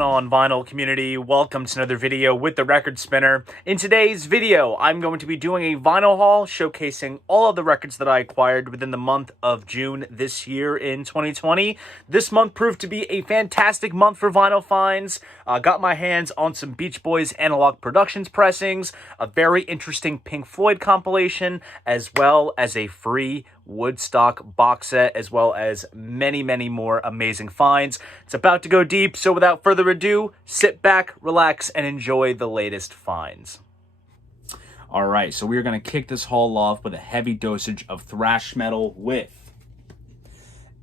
going on, vinyl community? Welcome to another video with the Record Spinner. In today's video, I'm going to be doing a vinyl haul showcasing all of the records that I acquired within the month of June this year in 2020. This month proved to be a fantastic month for vinyl finds. Got my hands on some Beach Boys Analogue Productions pressings, a very interesting Pink Floyd compilation, as well as a free Woodstock box set, as well as many more amazing finds. It's about to go deep, so without further ado, sit back, relax, and enjoy the latest finds. Alright, so we're going to kick this haul off with a heavy dosage of thrash metal with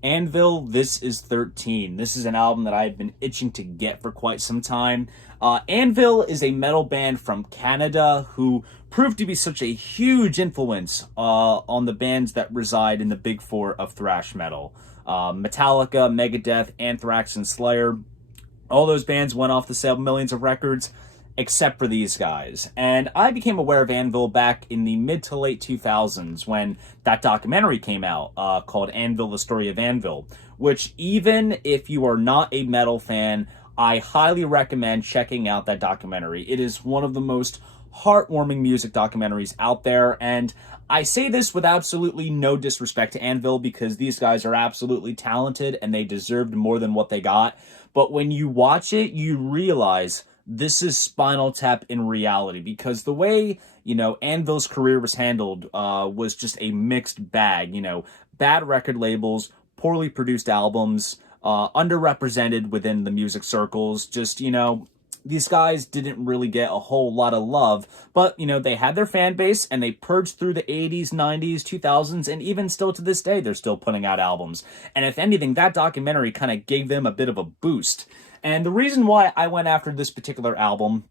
Anvil, This Is 13. This is an album that I've been itching to get for quite some time. Anvil is a metal band from Canada who proved to be such a huge influence on the bands that reside in the big four of thrash metal. Metallica, Megadeth, Anthrax, and Slayer. All those bands went off to sell millions of records, except for these guys. And I became aware of Anvil back in the mid to late 2000s when that documentary came out called Anvil, The Story of Anvil, which even if you are not a metal fan, I highly recommend checking out that documentary. It is one of the most heartwarming music documentaries out there, and I say this with absolutely no disrespect to Anvil because these guys are absolutely talented and they deserved more than what they got. But when you watch it, you realize this is Spinal Tap in reality, because the way, Anvil's career was handled was just a mixed bag. Bad record labels, poorly produced albums, underrepresented within the music circles. Just, these guys didn't really get a whole lot of love, but, they had their fan base and they purged through the 80s, 90s, 2000s, and even still to this day, they're still putting out albums. And if anything, that documentary kind of gave them a bit of a boost. And the reason why I went after this particular album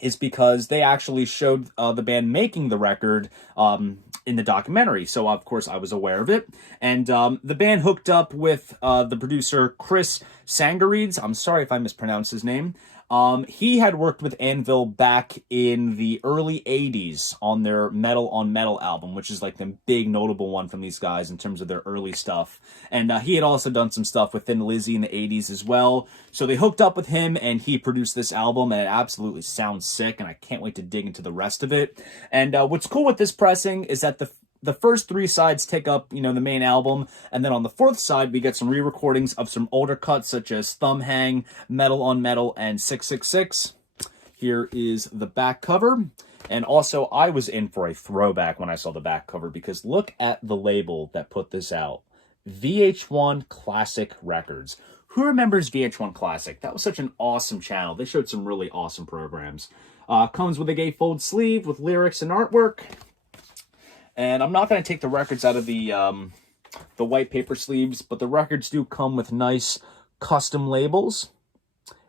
is because they actually showed the band making the record in the documentary. So, of course, I was aware of it. And the band hooked up with the producer, Chris Sangarides. I'm sorry if I mispronounced his name. He had worked with Anvil back in the early 80s on their Metal on Metal album, which is like the big notable one from these guys in terms of their early stuff. And he had also done some stuff with Thin Lizzy in the 80s as well. So they hooked up with him and he produced this album, and it absolutely sounds sick, and I can't wait to dig into the rest of it. And what's cool with this pressing is that the first three sides take up, the main album, and then on the fourth side, we get some re-recordings of some older cuts, such as Thumb Hang, Metal on Metal, and 666. Here is the back cover. And also, I was in for a throwback when I saw the back cover, because look at the label that put this out. VH1 Classic Records. Who remembers VH1 Classic? That was such an awesome channel. They showed some really awesome programs. Comes with a gatefold sleeve with lyrics and artwork. And I'm not going to take the records out of the white paper sleeves, but the records do come with nice custom labels.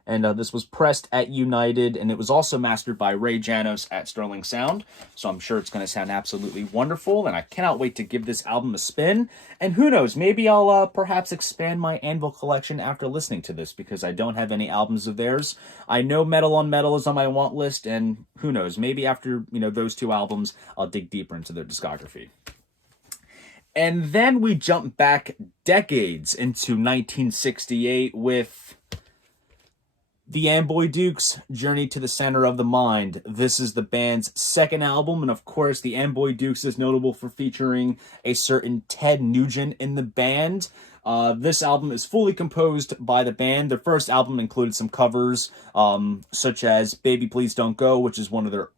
And this was pressed at United, and it was also mastered by Ray Janos at Sterling Sound. So I'm sure it's going to sound absolutely wonderful, and I cannot wait to give this album a spin. And who knows, maybe I'll perhaps expand my Anvil collection after listening to this, because I don't have any albums of theirs. I know Metal on Metal is on my want list, and who knows, maybe after, those two albums, I'll dig deeper into their discography. And then we jump back decades into 1968 with the Amboy Dukes, Journey to the Center of the Mind. This is the band's second album, and of course, the Amboy Dukes is notable for featuring a certain Ted Nugent in the band. This album is fully composed by the band. Their first album included some covers, such as Baby Please Don't Go, which is one of their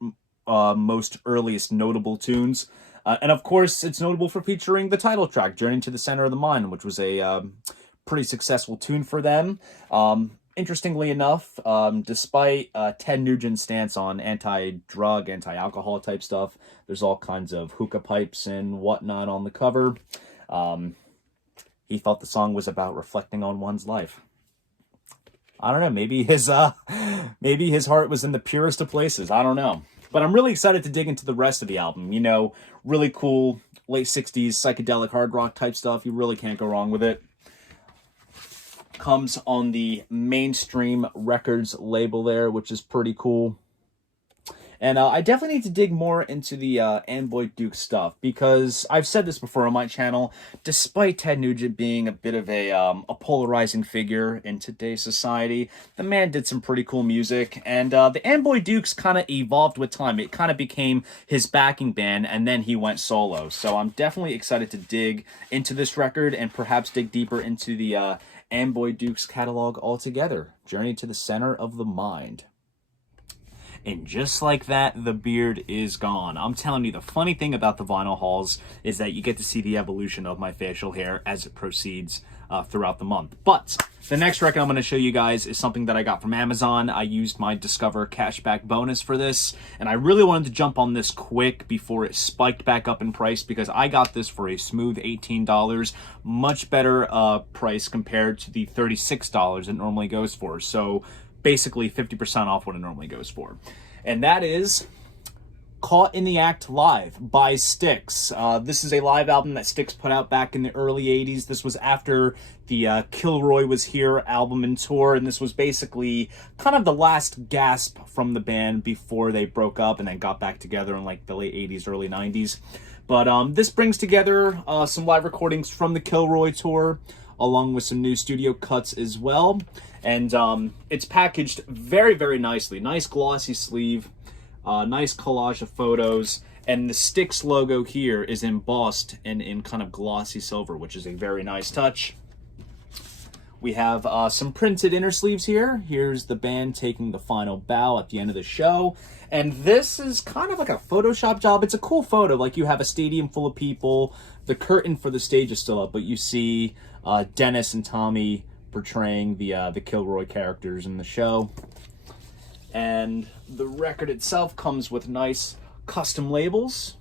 most earliest notable tunes. And of course, it's notable for featuring the title track, Journey to the Center of the Mind, which was a pretty successful tune for them. Interestingly enough, despite Ted Nugent's stance on anti-drug, anti-alcohol type stuff, there's all kinds of hookah pipes and whatnot on the cover. He thought the song was about reflecting on one's life. I don't know, maybe his heart was in the purest of places. I don't know. But I'm really excited to dig into the rest of the album. Really cool late 60s psychedelic hard rock type stuff. You really can't go wrong with it. Comes on the Mainstream Records label there, which is pretty cool. And I definitely need to dig more into the Amboy Dukes stuff, because I've said this before on my channel, despite Ted Nugent being a bit of a polarizing figure in today's society, the man did some pretty cool music, and the Amboy Dukes kind of evolved with time. It kind of became his backing band, and then he went solo. So I'm definitely excited to dig into this record and perhaps dig deeper into the Amboy Dukes catalog altogether. Journey to the Center of the Mind. And just like that, the beard is gone. I'm telling you, the funny thing about the vinyl hauls is that you get to see the evolution of my facial hair as it proceeds throughout the month. But the next record I'm going to show you guys is something that I got from Amazon. I used my Discover cashback bonus for this, and I really wanted to jump on this quick before it spiked back up in price, because I got this for a smooth $18. Much better price compared to the $36 it normally goes for. So basically 50% off what it normally goes for. And that is Caught in the Act Live by Stix. This is a live album that Stix put out back in the early 80s. This was after the Kilroy Was Here album and tour, and this was basically kind of the last gasp from the band before they broke up and then got back together in like the late 80s, early 90s. But this brings together some live recordings from the Kilroy tour, along with some new studio cuts as well. And it's packaged very, very nicely. Nice glossy sleeve, nice collage of photos, and the Stix logo here is embossed in kind of glossy silver, which is a very nice touch. We have some printed inner sleeves here. Here's the band taking the final bow at the end of the show. And this is kind of like a Photoshop job. It's a cool photo. Like, you have a stadium full of people. The curtain for the stage is still up, but you see Dennis and Tommy portraying the Kilroy characters in the show. And the record itself comes with nice custom labels,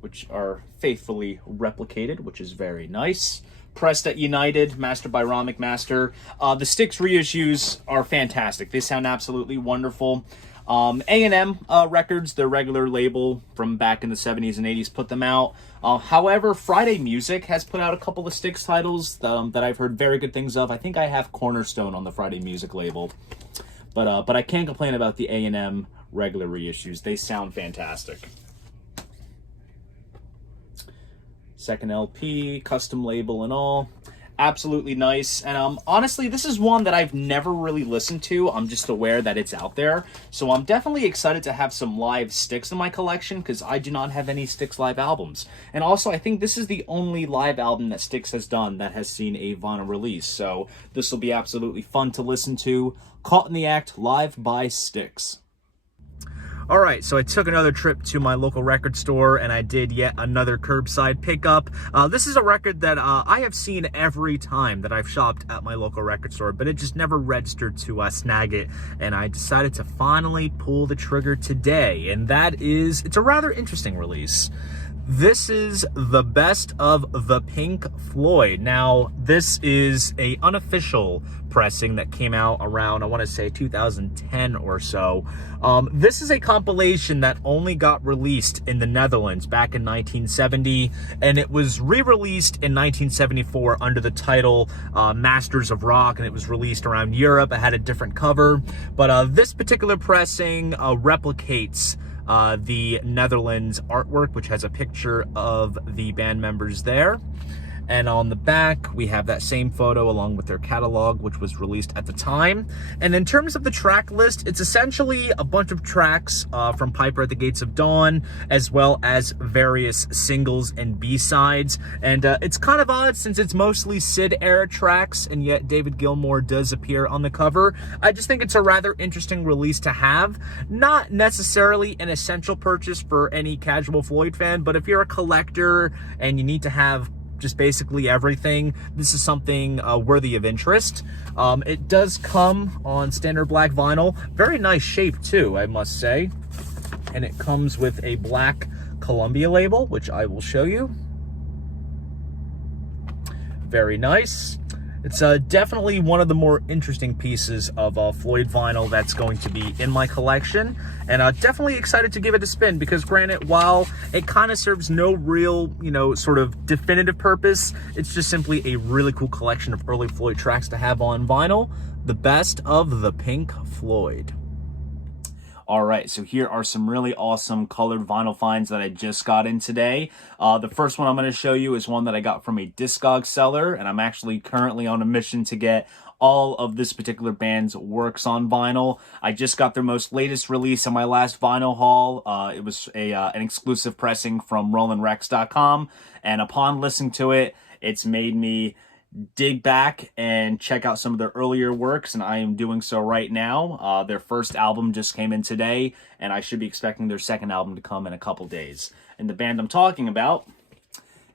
which are faithfully replicated, which is very nice. Pressed at United, mastered by Ron McMaster. The Stix reissues are fantastic. They sound absolutely wonderful. A&M Records, their regular label from back in the 70s and 80s, put them out. However, Friday Music has put out a couple of Stix titles that I've heard very good things of. I think I have Cornerstone on the Friday Music label. But I can't complain about the A&M regular reissues. They sound fantastic. Second LP, custom label and all. Absolutely nice. And honestly, this is one that I've never really listened to. I'm just aware that it's out there. So I'm definitely excited to have some live Stix in my collection, because I do not have any Stix live albums. And also, I think this is the only live album that Stix has done that has seen a vinyl release. So this will be absolutely fun to listen to. Caught in the Act Live by Stix. All right, so I took another trip to my local record store, and I did yet another curbside pickup. This is a record that I have seen every time that I've shopped at my local record store, but it just never registered to Snagit, and I decided to finally pull the trigger today, and that is, it's a rather interesting release. This is the best of the Pink Floyd. Now, this is a unofficial pressing that came out around, I want to say 2010 or so. This is a compilation that only got released in the Netherlands back in 1970, and it was re-released in 1974 under the title Masters of Rock, and it was released around Europe. It had a different cover, but this particular pressing replicates the Netherlands artwork, which has a picture of the band members there. And on the back, we have that same photo along with their catalog, which was released at the time. And in terms of the track list, it's essentially a bunch of tracks from Piper at the Gates of Dawn, as well as various singles and B-sides. And it's kind of odd since it's mostly Sid-era tracks, and yet David Gilmour does appear on the cover. I just think it's a rather interesting release to have. Not necessarily an essential purchase for any casual Floyd fan, but if you're a collector and you need to have just basically everything, this is something worthy of interest. It does come on standard black vinyl. Very nice shape too, I must say. And it comes with a black Columbia label, which I will show you. Very nice. It's definitely one of the more interesting pieces of Floyd vinyl that's going to be in my collection, and definitely excited to give it a spin, because granted, while it kind of serves no real, sort of definitive purpose, it's just simply a really cool collection of early Floyd tracks to have on vinyl. The best of the Pink Floyd. All right, so here are some really awesome colored vinyl finds that I just got in today. The first one I'm going to show you is one that I got from a Discog seller, and I'm actually currently on a mission to get all of this particular band's works on vinyl. I just got their most latest release on my last vinyl haul. It was an exclusive pressing from RolandRex.com, and upon listening to it, it's made me dig back and check out some of their earlier works, and I am doing so right now. Their first album just came in today, and I should be expecting their second album to come in a couple days. And the band I'm talking about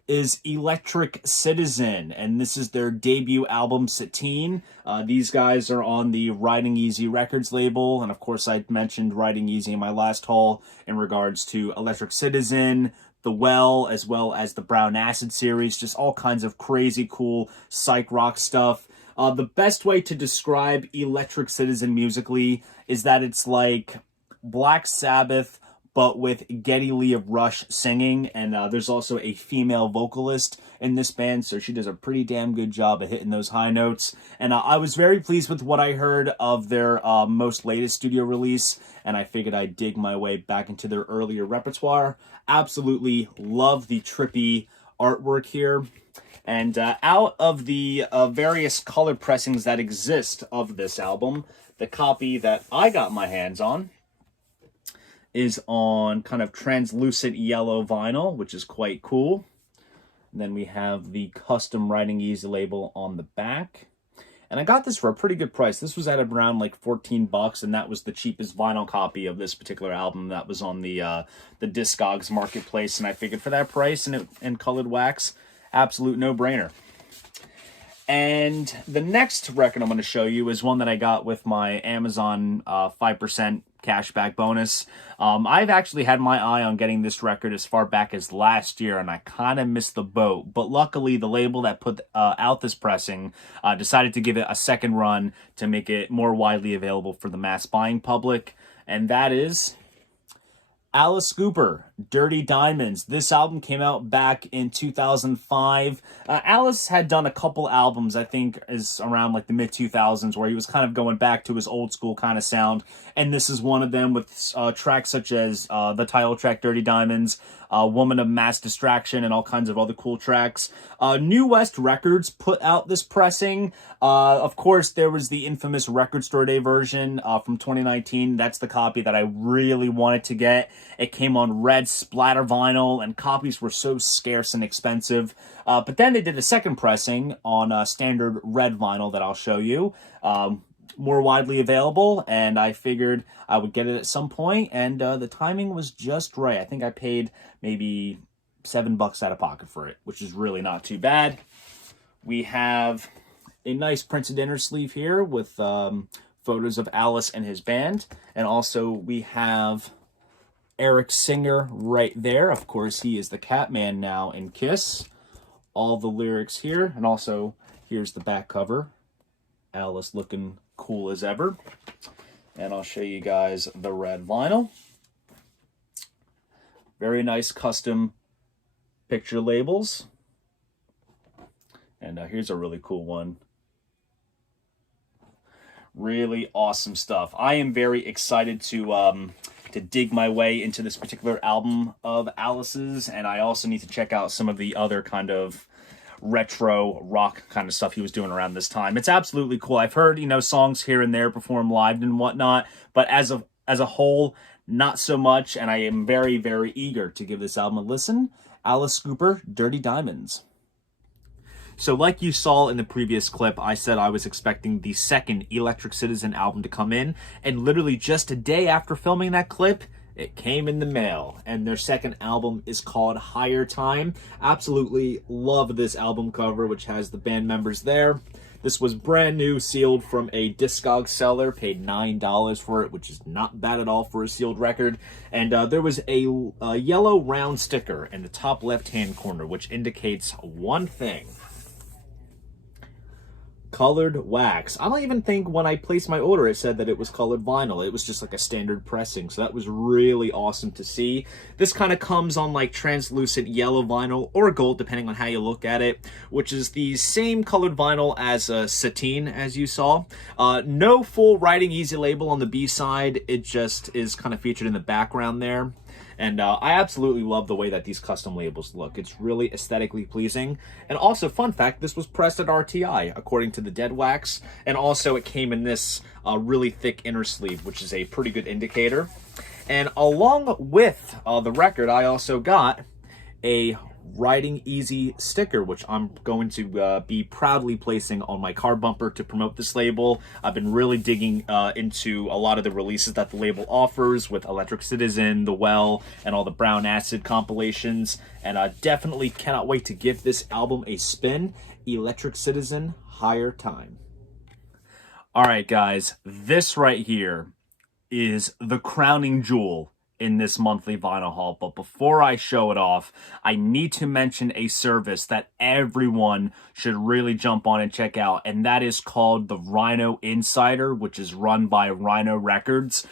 is Electric Citizen, and this is their debut album, Satine. These guys are on the Riding Easy Records label, and of course I mentioned Riding Easy in my last haul in regards to Electric Citizen, The Well, as well as the Brown Acid series, just all kinds of crazy cool psych rock stuff. The best way to describe Electric Citizen musically is that it's like Black Sabbath, but with Geddy Lee of Rush singing, and there's also a female vocalist in this band, so she does a pretty damn good job of hitting those high notes. And I was very pleased with what I heard of their most latest studio release, and I figured I'd dig my way back into their earlier repertoire. Absolutely love the trippy artwork here. And out of the various color pressings that exist of this album, the copy that I got my hands on is on kind of translucent yellow vinyl, which is quite cool. And then we have the custom Riding Easy label on the back. And I got this for a pretty good price. This was at around like $14, and that was the cheapest vinyl copy of this particular album that was on the Discogs marketplace. And I figured for that price and colored wax, absolute no-brainer. And the next record I'm going to show you is one that I got with my Amazon 5% cashback bonus. I've actually had my eye on getting this record as far back as last year, and I kind of missed the boat. But luckily, the label that put out this pressing decided to give it a second run to make it more widely available for the mass buying public, and that is Alice Cooper, Dirty Diamonds. This album came out back in 2005. Alice had done a couple albums, I think is around like the mid-2000s, where he was kind of going back to his old school kind of sound. And this is one of them with tracks such as the title track, Dirty Diamonds, Woman of Mass Distraction, and all kinds of other cool tracks. New West Records put out this pressing. Of course, there was the infamous Record Store Day version from 2019. That's the copy that I really wanted to get. It came on red splatter vinyl, and copies were so scarce and expensive. But then they did a second pressing on standard red vinyl that I'll show you. More widely available, and I figured I would get it at some point, and the timing was just right. I think I paid maybe $7 out of pocket for it, which is really not too bad. We have a nice printed inner sleeve here with photos of Alice and his band, and also we have Eric Singer right there. Of course, he is the Catman now in Kiss. All the lyrics here, and also here's the back cover. Alice looking cool as ever. And I'll show you guys the red vinyl. Very nice custom picture labels. And here's a really cool one. Really awesome stuff. I am very excited to dig my way into this particular album of Alice's, and I also need to check out some of the other kind of retro rock kind of stuff he was doing around this time. It's absolutely cool. I've heard, songs here and there performed live and whatnot, but as a whole, not so much, and I am very, very eager to give this album a listen. Alice Cooper, Dirty Diamonds. So like you saw in the previous clip, I said I was expecting the second Electric Citizen album to come in, and literally just a day after filming that clip, it came in the mail, and their second album is called Higher Time. Absolutely love this album cover, which has the band members there. This was brand new, sealed from a Discog seller, paid $9 for it, which is not bad at all for a sealed record. And there was a yellow round sticker in the top left-hand corner, which indicates one thing. Colored wax. I don't even think when I placed my order it said that it was colored vinyl. It was just like a standard pressing, so that was really awesome to see. This kind of comes on like translucent yellow vinyl or gold, depending on how you look at it, which is the same colored vinyl as sateen, as you saw. No full Writing Easy label on the B side. It just is kind of featured in the background there. And I absolutely love the way that these custom labels look. It's really aesthetically pleasing. And also, fun fact, this was pressed at RTI, according to the dead wax. And also, it came in this really thick inner sleeve, which is a pretty good indicator. And along with the record, I also got a Writing Easy sticker, which I'm going to be proudly placing on my car bumper to promote this label. I've been really digging into a lot of the releases that the label offers with Electric Citizen, The Well, and all the Brown Acid compilations, and I definitely cannot wait to give this album a spin. Electric Citizen, Higher Time. All right, guys, this right here is the crowning jewel in this monthly vinyl haul. But before I show it off, I need to mention a service that everyone should really jump on and check out, and that is called the Rhino Insider, which is run by Rhino Records.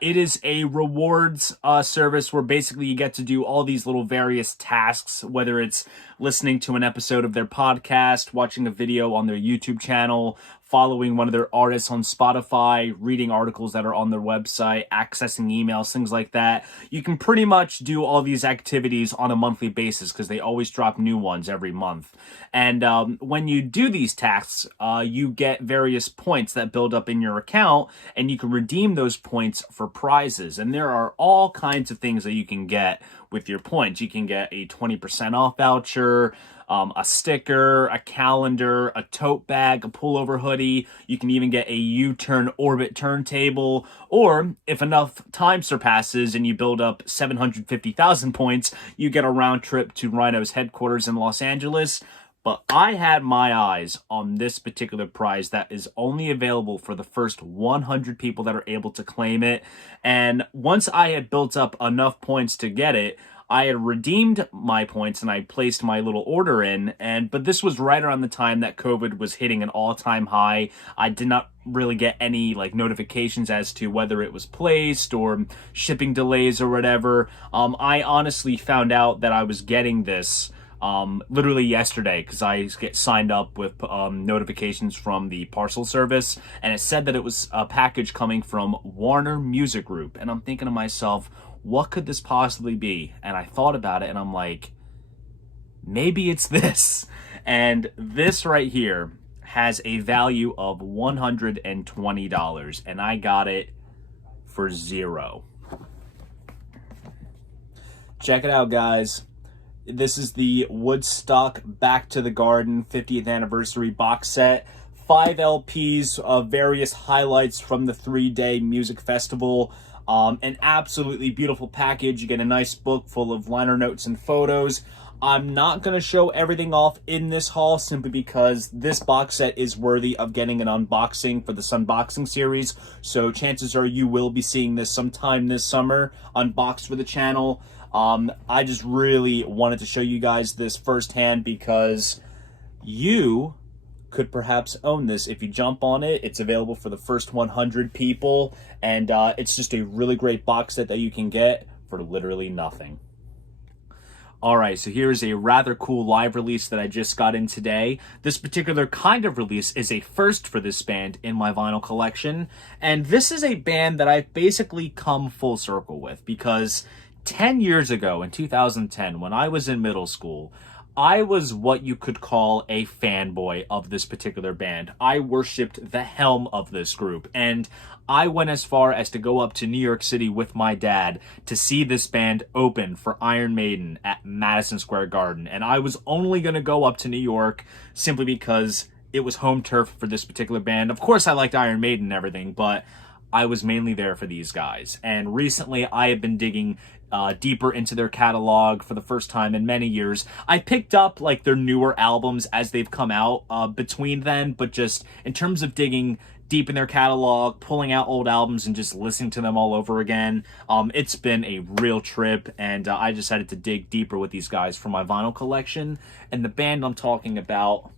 It is a rewards service where basically you get to do all these little various tasks, whether it's listening to an episode of their podcast, watching a video on their YouTube channel, following one of their artists on Spotify, reading articles that are on their website, accessing emails, things like that. You can pretty much do all these activities on a monthly basis because they always drop new ones every month. And when you do these tasks, you get various points that build up in your account, and you can redeem those points for prizes. And there are all kinds of things that you can get with your points. You can get a 20% off voucher, a sticker, a calendar, a tote bag, a pullover hoodie. You can even get a U-turn orbit turntable, or if enough time surpasses and you build up 750,000 points, you get a round trip to Rhino's headquarters in Los Angeles. But I had my eyes on this particular prize that is only available for the first 100 people that are able to claim it. And once I had built up enough points to get it, I had redeemed my points and I placed my little order in. But this was right around the time that COVID was hitting an all-time high. I did not really get any notifications as to whether it was placed or shipping delays or whatever. I honestly found out that I was getting this literally yesterday, because I get signed up with notifications from the parcel service, and it said that it was a package coming from Warner Music Group. And I'm thinking to myself, what could this possibly be? And I thought about it, and I'm like, maybe it's this. And this right here has a value of $120, and I got it for $0. Check it out, guys. This is the Woodstock Back to the Garden 50th anniversary box set. 5 LPs of various highlights from the 3-day music festival. An absolutely beautiful package. You get a nice book full of liner notes and photos. I'm not going to show everything off in this haul simply because this box set is worthy of getting an unboxing for this unboxing series. So chances are you will be seeing this sometime this summer unboxed for the channel. I just really wanted to show you guys this firsthand because you could perhaps own this if you jump on it. It's available for the first 100 people, and it's just a really great box set that you can get for literally nothing. All right, so here's a rather cool live release that I just got in today. This particular kind of release is a first for this band in my vinyl collection, and this is a band that I've basically come full circle with because 10 years ago, in 2010, when I was in middle school, I was what you could call a fanboy of this particular band. I worshipped the helm of this group, and I went as far as to go up to New York City with my dad to see this band open for Iron Maiden at Madison Square Garden. And I was only going to go up to New York simply because it was home turf for this particular band. Of course, I liked Iron Maiden and everything, but I was mainly there for these guys. And recently, I have been digging deeper into their catalog for the first time in many years. I picked up their newer albums as they've come out between then, but just in terms of digging deep in their catalog, pulling out old albums and just listening to them all over again, it's been a real trip, and I decided to dig deeper with these guys for my vinyl collection. And the band I'm talking about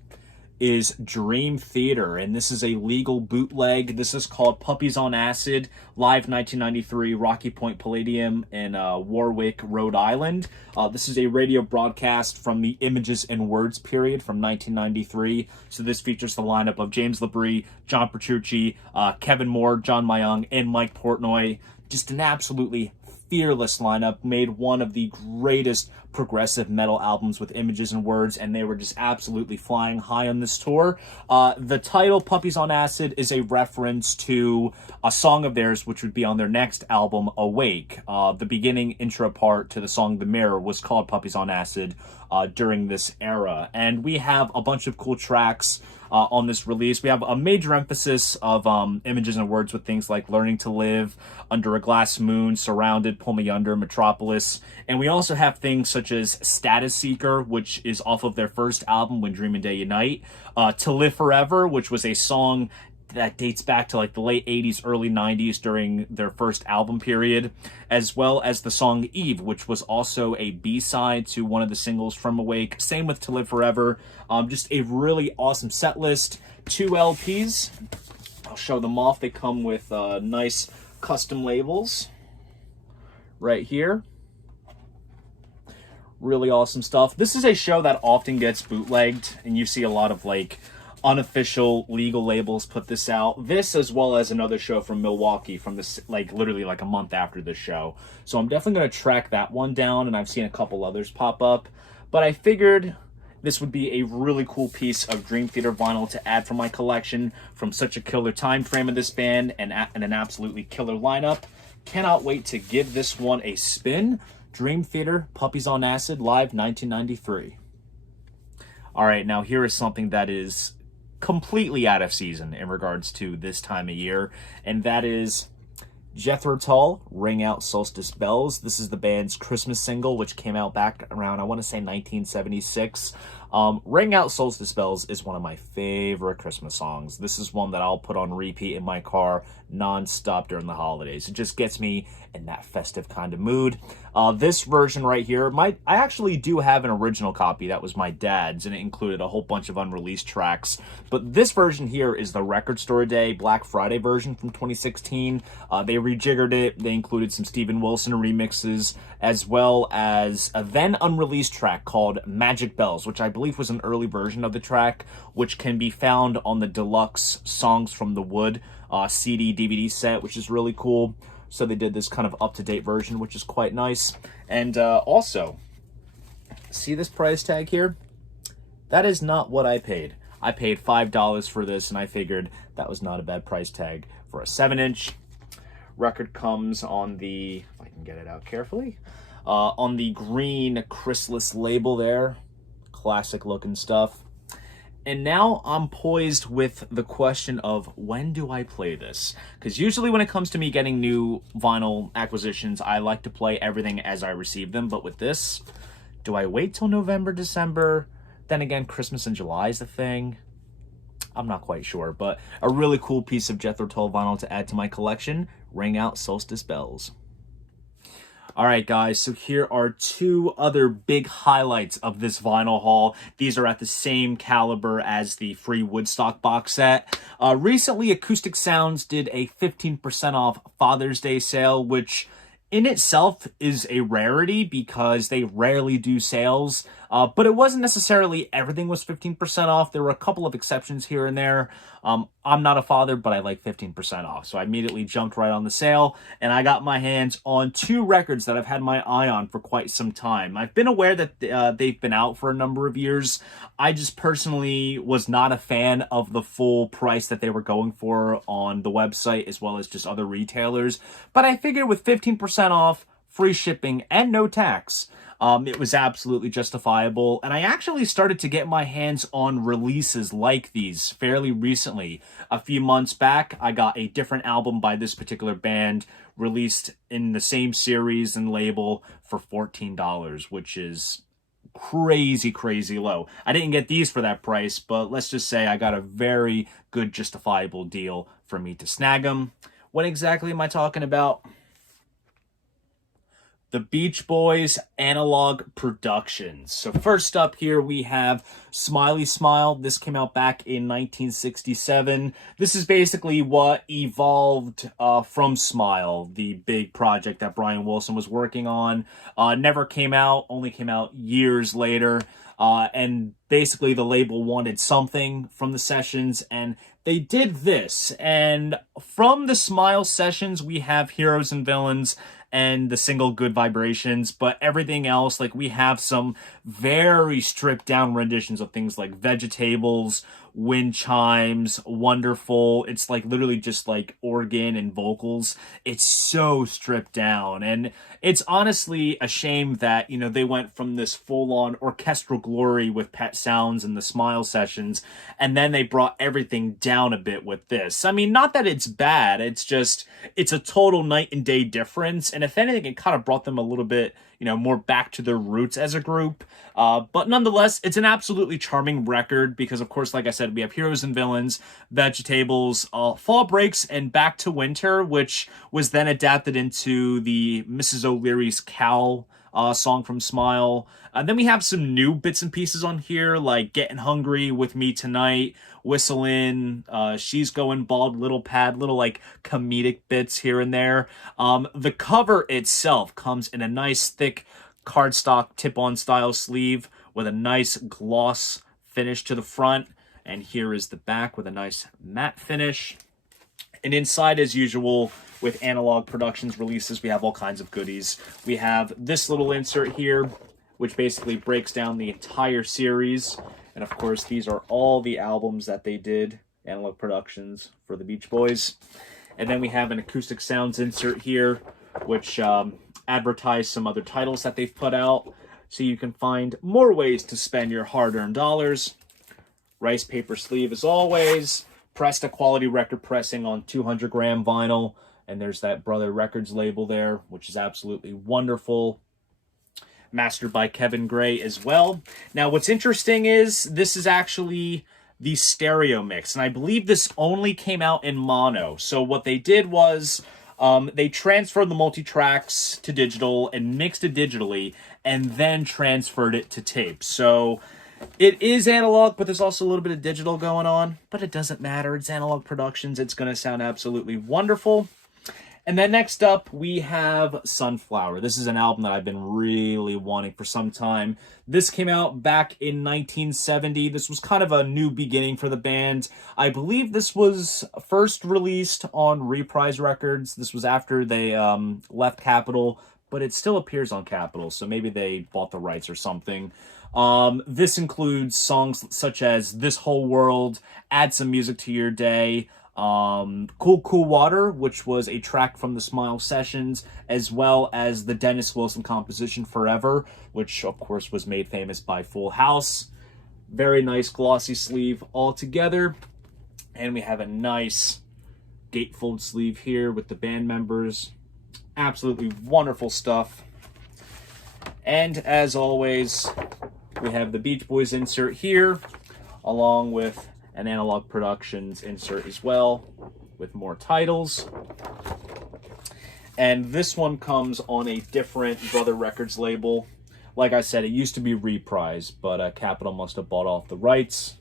is Dream Theater, and this is a legal bootleg. This is called Puppies on Acid, live 1993, Rocky Point Palladium in Warwick, Rhode Island. This is a radio broadcast from the Images and Words period from 1993. So this features the lineup of James Labrie, John Petrucci, Kevin Moore, John Mayung, and Mike Portnoy. Just an absolutely fearless lineup, made one of the greatest progressive metal albums with Images and Words, and they were just absolutely flying high on this tour. The title, Puppies on Acid, is a reference to a song of theirs, which would be on their next album, Awake. The beginning intro part to the song The Mirror was called Puppies on Acid during this era. And we have a bunch of cool tracks on this release. We have a major emphasis of Images and Words with things like Learning to Live, Under a Glass Moon, Surrounded, Pull Me Under, Metropolis. And we also have things such as Status Seeker, which is off of their first album, When Dream and Day Unite. To Live Forever, which was a song that dates back to like the late 80s, early 90s during their first album period, as well as the song Eve, which was also a B-side to one of the singles from Awake. Same with To Live Forever. Just a really awesome set list. 2 LPs. I'll show them off. They come with nice custom labels right here. Really awesome stuff. This is a show that often gets bootlegged, and you see a lot of like unofficial legal labels put this out. This, as well as another show from Milwaukee from this, like literally like a month after this show. So I'm definitely going to track that one down, and I've seen a couple others pop up. But I figured this would be a really cool piece of Dream Theater vinyl to add for my collection from such a killer time frame of this band and an absolutely killer lineup. Cannot wait to give this one a spin. Dream Theater, Puppies on Acid, live 1993. All right, now here is something that is completely out of season in regards to this time of year, and that is Jethro Tull, Ring Out Solstice Bells. This is the band's Christmas single, which came out back around, I want to say, 1976. Ring Out Solstice Bells is one of my favorite Christmas songs. This is one that I'll put on repeat in my car non-stop during the holidays. It just gets me in that festive kind of mood. This version right here, I actually do have an original copy that was my dad's, and it included a whole bunch of unreleased tracks. But this version here is the Record Store Day Black Friday version from 2016. They rejiggered it. They included some Steven Wilson remixes, as well as a then unreleased track called Magic Bells, which I believe was an early version of the track, which can be found on the deluxe Songs from the Wood CD DVD set, which is really cool. So they did this kind of up-to-date version, which is quite nice. And also, see this price tag here? That is not what I paid. I paid $5 for this, and I figured that was not a bad price tag for a 7-inch. Record comes on the, if I can get it out carefully, on the green chrysalis label there. Classic looking stuff. And now I'm poised with the question of, when do I play this? Because usually when it comes to me getting new vinyl acquisitions, I like to play everything as I receive them. But with this, do I wait till November, December? Then again, Christmas and July is the thing. I'm not quite sure, but a really cool piece of Jethro Tull vinyl to add to my collection. Ring Out Solstice Bells. All right, guys, so here are 2 other big highlights of this vinyl haul. These are at the same caliber as the free Woodstock box set. Recently, Acoustic Sounds did a 15% off Father's Day sale, which in itself is a rarity because they rarely do sales. But it wasn't necessarily everything was 15% off. There were a couple of exceptions here and there. I'm not a father, but I like 15% off. So I immediately jumped right on the sale, and I got my hands on 2 records that I've had my eye on for quite some time. I've been aware that they've been out for a number of years. I just personally was not a fan of the full price that they were going for on the website, as well as just other retailers. But I figured with 15% off, free shipping, and no tax, it was absolutely justifiable. And I actually started to get my hands on releases like these fairly recently. A few months back, I got a different album by this particular band released in the same series and label for $14, which is crazy, crazy low. I didn't get these for that price, but let's just say I got a very good justifiable deal for me to snag them. What exactly am I talking about? the Beach Boys Analog Productions. So first up here we have Smiley Smile. This came out back in 1967. This is basically what evolved from Smile, the big project that Brian Wilson was working on. Never came out, only came out years later. And basically the label wanted something from the sessions, and they did this. And from the Smile sessions, we have Heroes and Villains and the single Good Vibrations, but everything else, like, we have some very stripped down renditions of things like Vegetables, Wind Chimes, Wonderful. It's like literally just like organ and vocals. It's so stripped down, and it's honestly a shame that, you know, they went from this full-on orchestral glory with Pet Sounds and the Smile sessions, and then they brought everything down a bit with this. I mean, not that it's bad, it's just, it's a total night and day difference, and if anything, it kind of brought them a little bit, you know, more back to their roots as a group. But nonetheless, it's an absolutely charming record because, of course, like I said, we have Heroes and Villains, Vegetables, Fall Breaks, and Back to Winter, which was then adapted into the Mrs. O'Leary's Cow song from Smile. Then we have some new bits and pieces on here, like Getting Hungry with Me Tonight, Whistlin', She's Going Bald, Little Pad, little like comedic bits here and there. The cover itself comes in a nice thick cardstock tip-on style sleeve with a nice gloss finish to the front. And here is the back with a nice matte finish. And inside, as usual, with Analogue Productions releases, we have all kinds of goodies. We have this little insert here, which basically breaks down the entire series. And of course, these are all the albums that they did, Analogue Productions, for the Beach Boys. And then we have an acoustic sounds insert here, which advertise some other titles that they've put out, so you can find more ways to spend your hard-earned dollars. Rice paper sleeve as always. Pressed a quality record pressing on 200-gram vinyl, and there's that Brother Records label there, which is absolutely wonderful. Mastered by Kevin Gray as well. Now, what's interesting is this is actually the stereo mix, and I believe this only came out in mono. So what they did was they transferred the multi-tracks to digital and mixed it digitally, and then transferred it to tape. So it is analog, but there's also a little bit of digital going on, but it doesn't matter. It's Analogue Productions. It's going to sound absolutely wonderful. And then next up, we have Sunflower. This is an album that I've been really wanting for some time. This came out back in 1970. This was kind of a new beginning for the band. I believe this was first released on Reprise Records. This was after they left Capitol, but it still appears on Capitol, so maybe they bought the rights or something. This includes songs such as This Whole World, Add Some Music to Your Day, Cool Cool Water, which was a track from the Smile sessions, as well as the Dennis Wilson composition Forever, which of course was made famous by Full House. Very nice glossy sleeve all together. And we have a nice gatefold sleeve here with the band members. Absolutely wonderful stuff. And as always, we have the Beach Boys insert here, along with an Analogue Productions insert as well, with more titles. And this one comes on a different Brother Records label. Like I said, it used to be Reprise, but Capitol must have bought off the rights.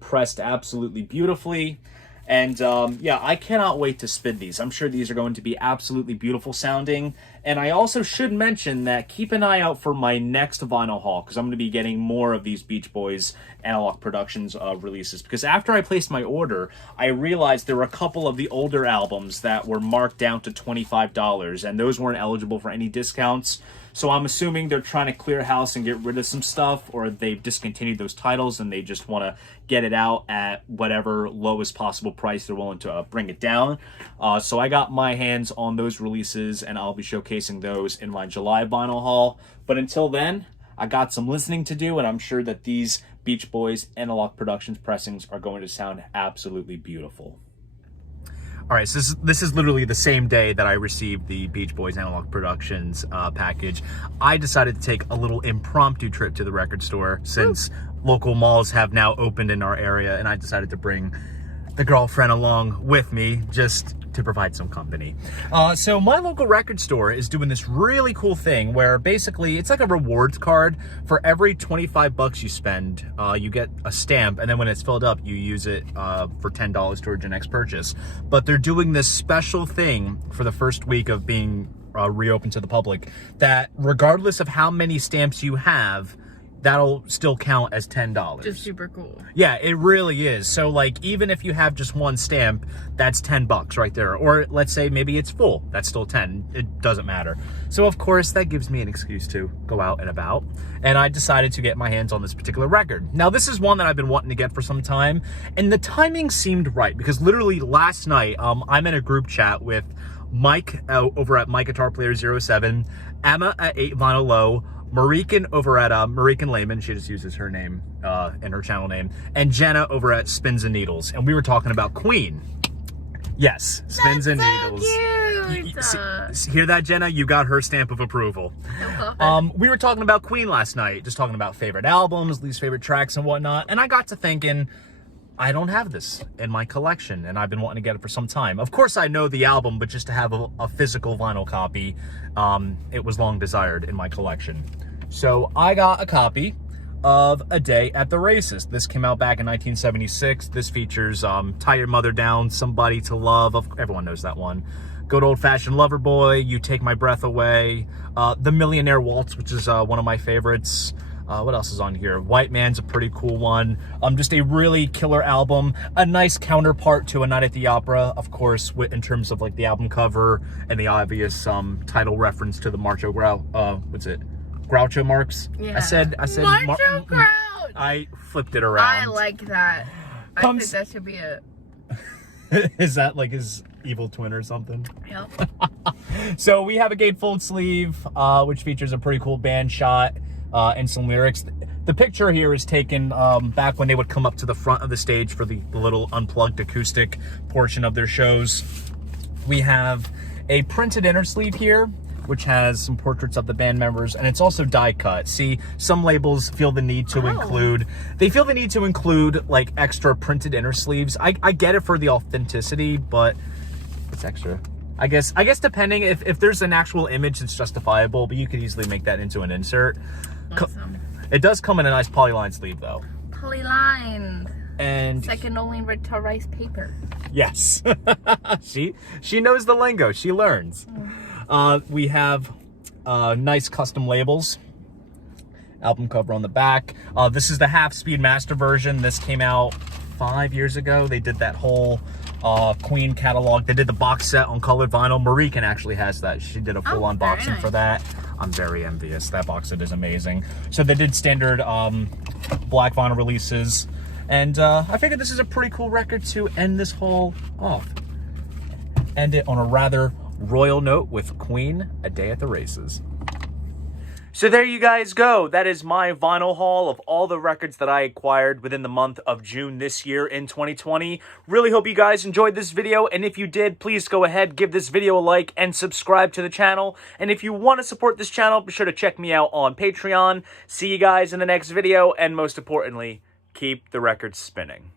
Pressed absolutely beautifully. And yeah, I cannot wait to spin these. I'm sure these are going to be absolutely beautiful sounding. And I also should mention that keep an eye out for my next vinyl haul, because I'm going to be getting more of these Beach Boys Analogue Productions releases. Because after I placed my order, I realized there were a couple of the older albums that were marked down to $25, and those weren't eligible for any discounts. So I'm assuming they're trying to clear house and get rid of some stuff, or they've discontinued those titles and they just want to get it out at whatever lowest possible price they're willing to bring it down. So I got my hands on those releases, and I'll be showcasing those in my July vinyl haul. But until then, I got some listening to do, and I'm sure that these Beach Boys Analogue Productions pressings are going to sound absolutely beautiful. All right, so this is literally the same day that I received the Beach Boys Analogue Productions package. I decided to take a little impromptu trip to the record store since local malls have now opened in our area, and I decided to bring the girlfriend along with me just to provide some company. So my local record store is doing this really cool thing where basically it's like a rewards card. For every 25 bucks you spend, you get a stamp, and then when it's filled up, you use it for $10 towards your next purchase. But they're doing this special thing for the first week of being reopened to the public, that regardless of how many stamps you have, that'll still count as $10. Just super cool. Yeah, it really is. So like, even if you have just one stamp, that's 10 bucks right there. Or let's say maybe it's full, that's still 10. It doesn't matter. So of course that gives me an excuse to go out and about. And I decided to get my hands on this particular record. Now this is one that I've been wanting to get for some time, and the timing seemed right because literally last night, I'm in a group chat with Mike over at My Guitar Player 07, Emma at 8 Vinyl Low, Marican over at Marican Layman, she just uses her name and her channel name, and Jenna over at Spins and Needles, and we were talking about Queen. Yes, Spins and Needles. Cute. Hear that, Jenna? You got her stamp of approval. We were talking about Queen last night, just talking about favorite albums, least favorite tracks and whatnot, and I got to thinking, I don't have this in my collection, and I've been wanting to get it for some time. Of course, I know the album, but just to have a physical vinyl copy, it was long desired in my collection. So I got a copy of A Day at the Races. This came out back in 1976. This features Tie Your Mother Down, Somebody to Love. Everyone knows that one. Good Old Fashioned Lover Boy, You Take My Breath Away, The Millionaire Waltz, which is one of my favorites. What else is on here? White Man's a pretty cool one. Just a really killer album. A nice counterpart to A Night at the Opera, of course, in terms of like the album cover and the obvious title reference to the Groucho Marx? Yeah. I said Macho Grouch! I flipped it around. I like that. I think that should be it. Is that like his evil twin or something? Yep. So we have a gatefold sleeve, which features a pretty cool band shot. And some lyrics. The picture here is taken back when they would come up to the front of the stage for the little unplugged acoustic portion of their shows. We have a printed inner sleeve here, which has some portraits of the band members, and it's also die cut. See, some labels feel the need to include like extra printed inner sleeves. I get it for the authenticity, but it's extra. I guess depending if there's an actual image that's justifiable, but you could easily make that into an insert. Awesome. It does come in a nice polyline sleeve though. Polylined. And second only to rice paper. Yes. she knows the lingo. She learns. We have nice custom labels. Album cover on the back. This is the half-speed master version. This came out 5 years ago. They did that whole Queen catalog. They did the box set on colored vinyl. Marican actually has that. She did a full unboxing for that. I'm very envious. That box set is amazing. So they did standard black vinyl releases. And I figured this is a pretty cool record to end this haul off. End it on a rather royal note with Queen, A Day at the Races. So there you guys go. That is my vinyl haul of all the records that I acquired within the month of June this year in 2020. Really hope you guys enjoyed this video, and if you did, please go ahead, give this video a like, and subscribe to the channel. And if you want to support this channel, be sure to check me out on Patreon. See you guys in the next video, and most importantly, keep the records spinning.